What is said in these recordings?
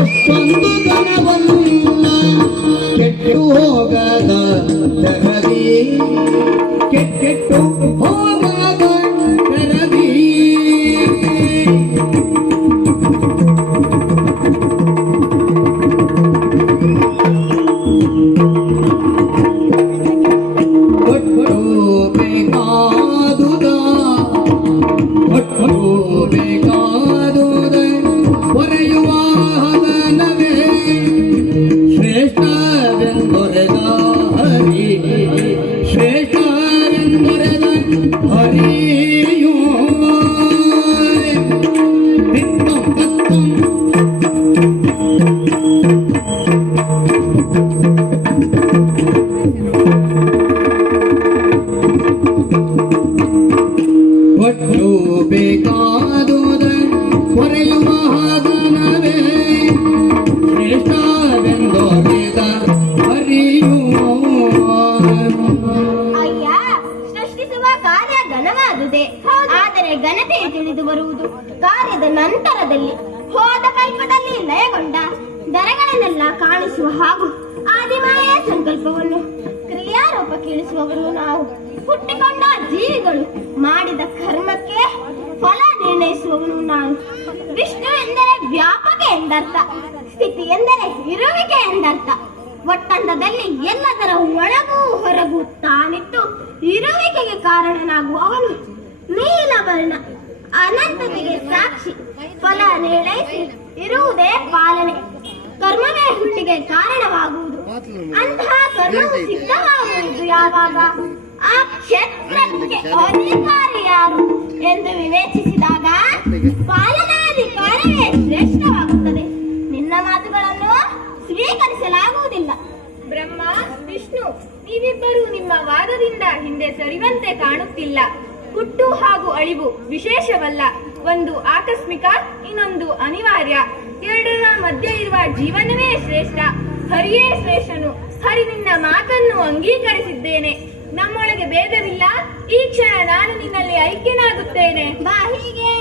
ಅಷ್ಟೊಂದು ಘನವಲ್ಲ ಕೆಟ್ಟು ಹೋಗದ ಜಗದಿ ಕೆಟ್ಟು ಹೋಗದ ಜಗದಿ ಆದರೆ ಘನತೆ ತಿಳಿದು ಬರುವುದು ಕಾರ್ಯದ ನಂತರದಲ್ಲಿ. ಹೋದ ಕಲ್ಪದಲ್ಲಿ ಲಯಗೊಂಡ ದರಗಳನ್ನೆಲ್ಲ ಕಾಣಿಸುವ ಹಾಗೂ ಆದಿಮಾಯ ಸಂಕಲ್ಪವನ್ನು ಕ್ರಿಯಾರೂಪ ಕೇಳಿಸುವವರು ನಾವು. ಹುಟ್ಟಿಕೊಂಡ ಜೀವಿಗಳು ಮಾಡಿದ ಕರ್ಮಕ್ಕೆ ಫಲ ನಿರ್ಣಯಿಸುವವನು ನಾವು. ವಿಷ್ಣು ಎಂದರೆ ವ್ಯಾಪಕ ಎಂದರ್ಥ, ಸ್ಥಿತಿ ಎಂದರೆ ಇರುವಿಕೆ ಎಂದರ್ಥ. ಒಟ್ಟಂಡದಲ್ಲಿ ಎಲ್ಲದರ ಒಳಗೂ ಹೊರಗೂ ತಾನಿಟ್ಟು ಇರುವಿಕೆಗೆ ಕಾರಣನಾಗುವವನು. ನೀಲವರ್ಣ ಅನಂತತೆಗೆ ಸಾಕ್ಷಿ, ಫಲ ನಿರ್ಣಯಿಸಿ ಇರುವುದೇ ಪಾಲನೆ. ಕರ್ಮವೇ ಹುಟ್ಟಿಗೆ ಕಾರಣವಾಗುವುದು. ಅಂತಹ ಕರ್ಮವು ಸಿದ್ಧವಾಗುವುದು ಯಾವಾಗ? ಆ ಕ್ಷೇತ್ರಕ್ಕೆ ಅಧಿಕಾರಿ ಯಾರು ಎಂದು ವಿವೇಚಿಸಿದಾಗ ಪಾಲನಾಧಿಕಾರವೇ ಶ್ರೇಷ್ಠವಾಗುತ್ತದೆ. ನಿನ್ನ ಮಾತುಗಳನ್ನು ಸ್ವೀಕರಿಸಲಾಗುವುದಿಲ್ಲ. ಬ್ರಹ್ಮ, ವಿಷ್ಣು, ನೀವಿಬ್ಬರೂ ನಿಮ್ಮ ವಾದದಿಂದ ಹಿಂದೆ ಸರಿವಂತೆ ಕಾಣುತ್ತಿಲ್ಲ. ಹುಟ್ಟು ಹಾಗೂ ಅಳಿವು ವಿಶೇಷವಲ್ಲ, ಒಂದು ಆಕಸ್ಮಿಕ, ಇನ್ನೊಂದು ಅನಿವಾರ್ಯ. ಎರಡರ ಮಧ್ಯೆ ಇರುವ ಜೀವನವೇ ಶ್ರೇಷ್ಠ. ಹರಿಯೇ ಶ್ರೇಷ್ಠನು. ಹರಿ ನಿನ್ನ ಮಾತನ್ನು ಅಂಗೀಕರಿಸಿದ್ದೇನೆ. ನಮ್ಮೊಳಗೆ ಭೇದವಿಲ್ಲ. ಈ ಕ್ಷಣ ನಾನು ನಿನ್ನಲ್ಲಿ ಐಕ್ಯನಾಗುತ್ತೇನೆ. ಬಾ ಹೀಗೆ.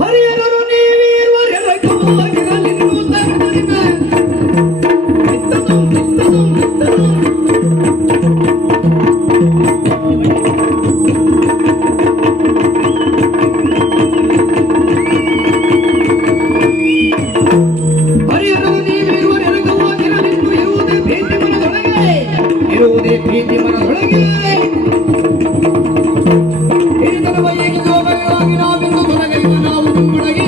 ಹರಿಯರು ಇರುವುದೇ ಪ್ರೀತಿ ಮನದೊಳಗೆ. ಹಿರಿತನ ಬಯಕೆ ಜೋಗವಾಗಿ ನಾವಿಂದು ತೊಲಗಲಿಲ್ಲ ನಾವು ನಮ್ಮೊಳಗೆ.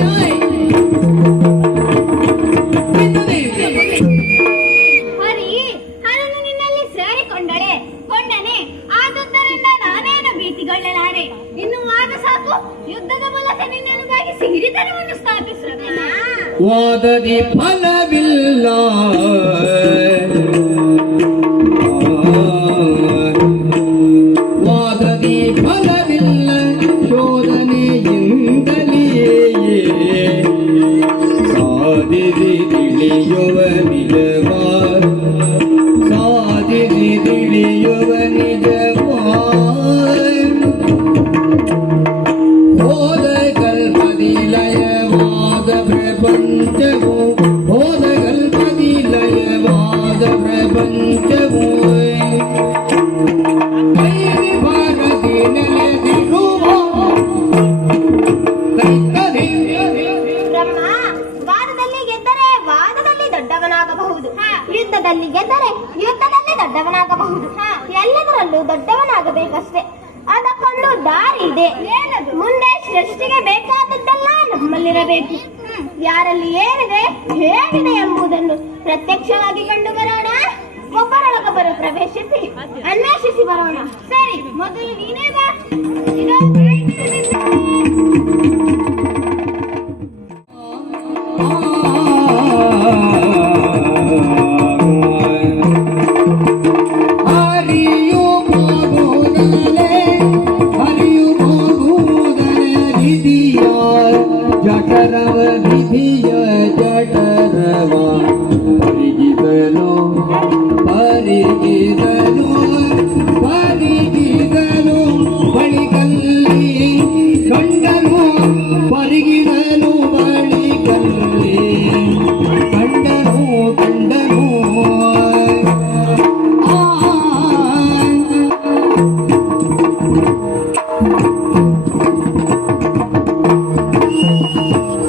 ಹರಿನು ನಿನ್ನಲ್ಲಿ ಸೇರಿಕೊಂಡಳೆ ಕೊಂಡನೆ. ಆದುದರಿಂದ ನಾನೇನು ಭೀತಿಗೊಳ್ಳಲಾರೆ. ಇನ್ನು ವಾದ ಸಾಕು. ಯುದ್ಧದ ಮೂಲಕ ನಿನ್ನನ್ನು ಭಾಗಿಸಿ ಹಿರಿತನವನ್ನು ಸ್ಥಾಪಿಸುತ್ತೇನೆ. ವಾದದಿ ಫಲವಿಲ್ಲ, ವಾದದಿ ಫಲವಿಲ್ಲ, ಶೋಧನೆಯಿಂದಲೇ ಸಾಧಿಸಿ ತಿಳಿಯುವ ನಿಜವಾ, ಸಾಧಿಸಿ ತಿಳಿಯುವ ನಿಜವಾ. ಹೋದ ಕಲ್ಪದಿ ಲಯವಾದ ಪ್ರಪಂಚವು, ಹೋದ ಕಲ್ಪದಿ ಲಯವಾದ ಪ್ರಪಂಚವು ಬ್ರಹ್ಮ, ವಾದದಲ್ಲಿ ಗೆದ್ದರೆ ವಾದದಲ್ಲಿ ದೊಡ್ಡವನಾಗಬಹುದು. ಯುದ್ಧದಲ್ಲಿ ಗೆದ್ದರೆ ಯುದ್ಧದಲ್ಲಿ ದೊಡ್ಡವನಾಗಬಹುದು. ಎಲ್ಲದರಲ್ಲೂ ದೊಡ್ಡವನಾಗಬೇಕಷ್ಟೇ. ಅದಕ್ಕೊಂದು ದಾರಿ ಇದೆ. ಮುಂದೆ ಸೃಷ್ಟಿಗೆ ಬೇಕಾದದ್ದೆಲ್ಲ ನಮ್ಮಲ್ಲಿರಬೇಕು. ಯಾರಲ್ಲಿ ಏನಿದೆ ಹೇಗಿದೆ ಎಂಬುದನ್ನು ಪ್ರತ್ಯಕ್ಷವಾಗಿ ಕಂಡು ಬರೋಣ. ಒಬ್ಬರೊಳಗೊಬ್ಬರು ಪ್ರವೇಶಿಸಿ ಅನ್ವೇಷಿಸಿ ಬರೋಣ. ಸರಿ, ಮೊದಲು ನೀನೇ ಬಾ. ಜಠರವ ವಿಧಿಯ ಜಠರವ ಪರಿಗಿದನು ಪರಿಗಿದನು ಪರಿಗಿದನು ಬಳಿಕಲ್ಲ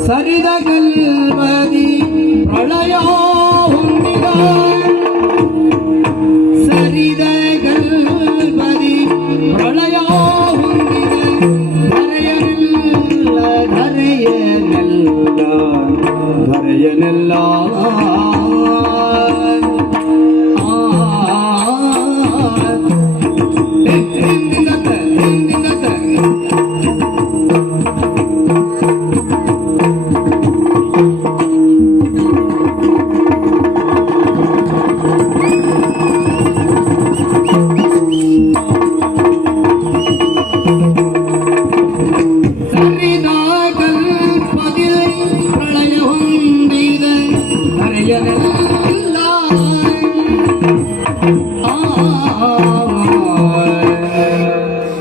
ಸರಿದ ಗಲ್ಬದಿ ಪ್ರಳಯ ಹೊಂದಿದ ಸರಿದ ಗಲ್ಬದಿ ಪ್ರಳಯ ಹೊಂದಿದ ಧರೆಯನೆಲ್ಲ ಧರೆಯನೆಲ್ಲ ಧರೆಯನೆಲ್ಲ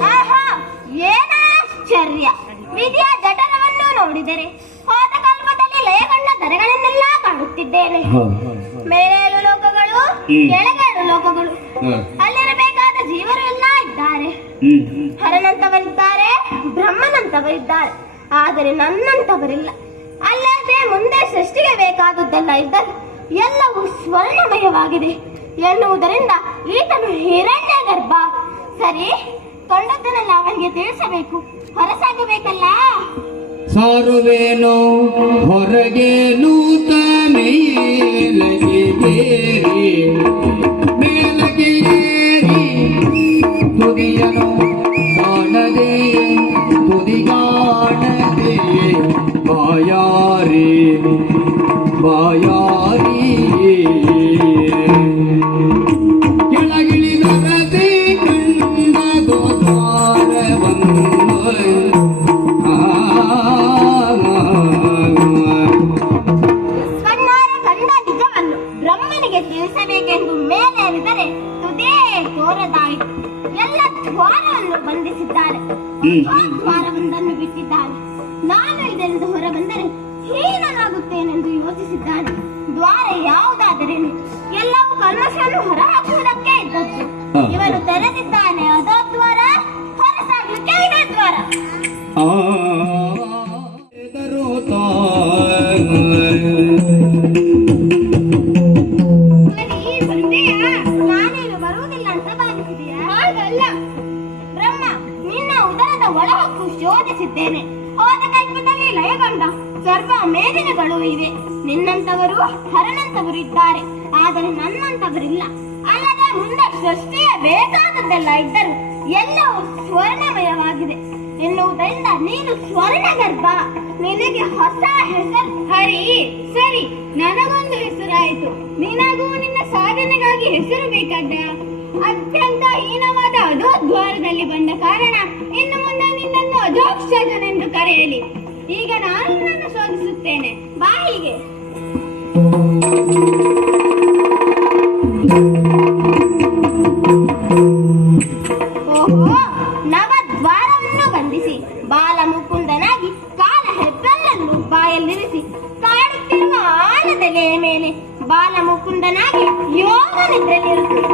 ಆಹಾ, ಏನ ಆಶ್ಚರ್ಯ! ವಿಧಿಯ ಜಠರವನ್ನು ನೋಡಿದರೆ ಹೋದ ಕಲ್ಪದಲ್ಲಿ ಲಯಗೊಂಡ ದರಗಳನ್ನೆಲ್ಲ ಕಾಣುತ್ತಿದ್ದೇನೆ. ಮೇಲೇಳು ಲೋಕಗಳು, ಕೆಳಗೇಳು ಲೋಕಗಳು, ಅಲ್ಲಿರಬೇಕಾದ ಜೀವರು ಎಲ್ಲ ಇದ್ದಾರೆ. ಹರನಂತವರಿದ್ದಾರೆ, ಬ್ರಹ್ಮನಂತವರಿದ್ದಾರೆ, ಆದರೆ ನನ್ನಂತವರಿಲ್ಲ. ಅಲ್ಲದೆ ಮುಂದೆ ಸೃಷ್ಟಿಗೆ ಬೇಕಾದದ್ದೆಲ್ಲ ಇದ್ದರೆ ಎಲ್ಲವೂ ಸ್ವರ್ಣಮಯವಾಗಿದೆ ಎನ್ನುವುದರಿಂದ ಈತನು ಹಿರಣ್ಯ ಗರ್ಭ. ಸರಿ, ಕೊಂಡದ್ದನ್ನೆಲ್ಲ ಅವನಿಗೆ ತಿಳಿಸಬೇಕು, ಹೊರಸಾಗಬೇಕಲ್ಲ. ಸಾರುವೇನೋ ಹೊರಗೆ ನೂತ ಮೇಲಗೆ ಏರಿ ಮೇಲಗೆ ಏರಿ ತುದಿಯನು ಕಾಣದೆ ತುದಿಗಾಣದೆ ಬಾಯಾರಿ ಬಾಯಾರಿ ಕೆಳಗಿಳಿದರದೆ ಕಂಡ ಗೋಚಾರವನ್ನು ಕಣ್ಣಾರೆ ಕಂಡ ನಿಜವನ್ನು ಬ್ರಹ್ಮನಿಗೆ ತಿಳಿಸಬೇಕೆಂದು ಮೇಲೇರಿದರೆ ತುದೇ ತೋರದಾಯಿತು. ಎಲ್ಲ ದ್ವಾರವನ್ನು ಬಂಧಿಸಿದ್ದಾರೆ, ದ್ವಾರವೊಂದನ್ನು ಬಿಟ್ಟಿದ್ದಾರೆ. ನಾನು ಇದರಿಂದ ಹೊರ ಬಂದರೆ ಹೀನನಾಗುತ್ತೇನೆಂದು ಯೋಚಿಸಿದ್ದಾನೆ. ದ್ವಾರ ಯಾವುದಾದರೇನು, ಎಲ್ಲವೂ ಕಲ್ಮಶವನ್ನು ಹೊರಹಾಕುವುದಕ್ಕೆ ಇದ್ದದ್ದು. ಇವನು ತೆರೆದಿದ್ದಾನೆ ಅದೋ ದ್ವಾರ, ಹೊರಸಾಗಲಿಕ್ಕೆ ಇದೇ ದ್ವಾರ. ನಾನೇನು ಬರುವುದಿಲ್ಲ ಅಂತ ಭಾವಿಸಿದೆಯಾ? ಹಾಗಲ್ಲ ಬ್ರಹ್ಮ, ನಿನ್ನ ಉದರದ ಒಳಹೊಕ್ಕು ಶೋಧಿಸಿದ್ದೇನೆ. ಹೋದ ಕಲ್ಪದಲ್ಲಿ ಲಯಗೊಂಡ ಸರ್ವ ಮೇದಿನಗಳು ಇವೆ. ನಿನ್ನಂತವರು ಹರನಂತವರು ಇದ್ದಾರೆ, ಆದರೆ ನನ್ನಂತವರಿಲ್ಲ. ಅಲ್ಲದೆ ಮುಂದೆ ಸೃಷ್ಟಿಯ ಬೇಕಾದದ್ದೆಲ್ಲ ಇದ್ದರು ಎಲ್ಲವೂ ಸ್ವರ್ಣಮಯವಾಗಿದೆ ಎನ್ನುವುದರಿಂದ ನೀನು ಸ್ವರ್ಣ ಗರ್ಭ. ನಿನಗೆ ಹೊಸ ಹೆಸರು ಹರಿ. ಸರಿ, ನನಗೊಂದು ಹೆಸರಾಯಿತು. ನಿನಗೂ ನಿನ್ನ ಸಾಧನೆಗಾಗಿ ಹೆಸರು ಬೇಕಾದ. ಅತ್ಯಂತ ಹೀನವಾದ ಅಧೋದ್ವಾರದಲ್ಲಿ ಬಂದ ಕಾರಣ ಇನ್ನು ಮುಂದೆ ನಿನ್ನನ್ನು ಅಧೋಕ್ಷಜನೆಂದು ಕರೆಯಲಿ. ಈಗ ನಾನು ನಿನ್ನನ್ನು ಶೋಧಿಸುತ್ತೇನೆ, ಬಾ ಹೀಗೆ. ಓಹೋ, ನವದ್ವಾರವನ್ನು ಬಂಧಿಸಿ ಬಾಲ ಮುಕುಂದನಾಗಿ ಕಾಲ ಹೆಬ್ಬೆರಳನ್ನು ಬಾಯಲ್ಲಿರಿಸಿ ಕಾಡುತ್ತಿರುವ ಆಲದೆಲೆಯ ಮೇಲೆ ಬಾಲ ಮುಕುಂದನಾಗಿ ಯೋಗ ನಿದ್ರೆಯಲ್ಲಿರುತ್ತದೆ.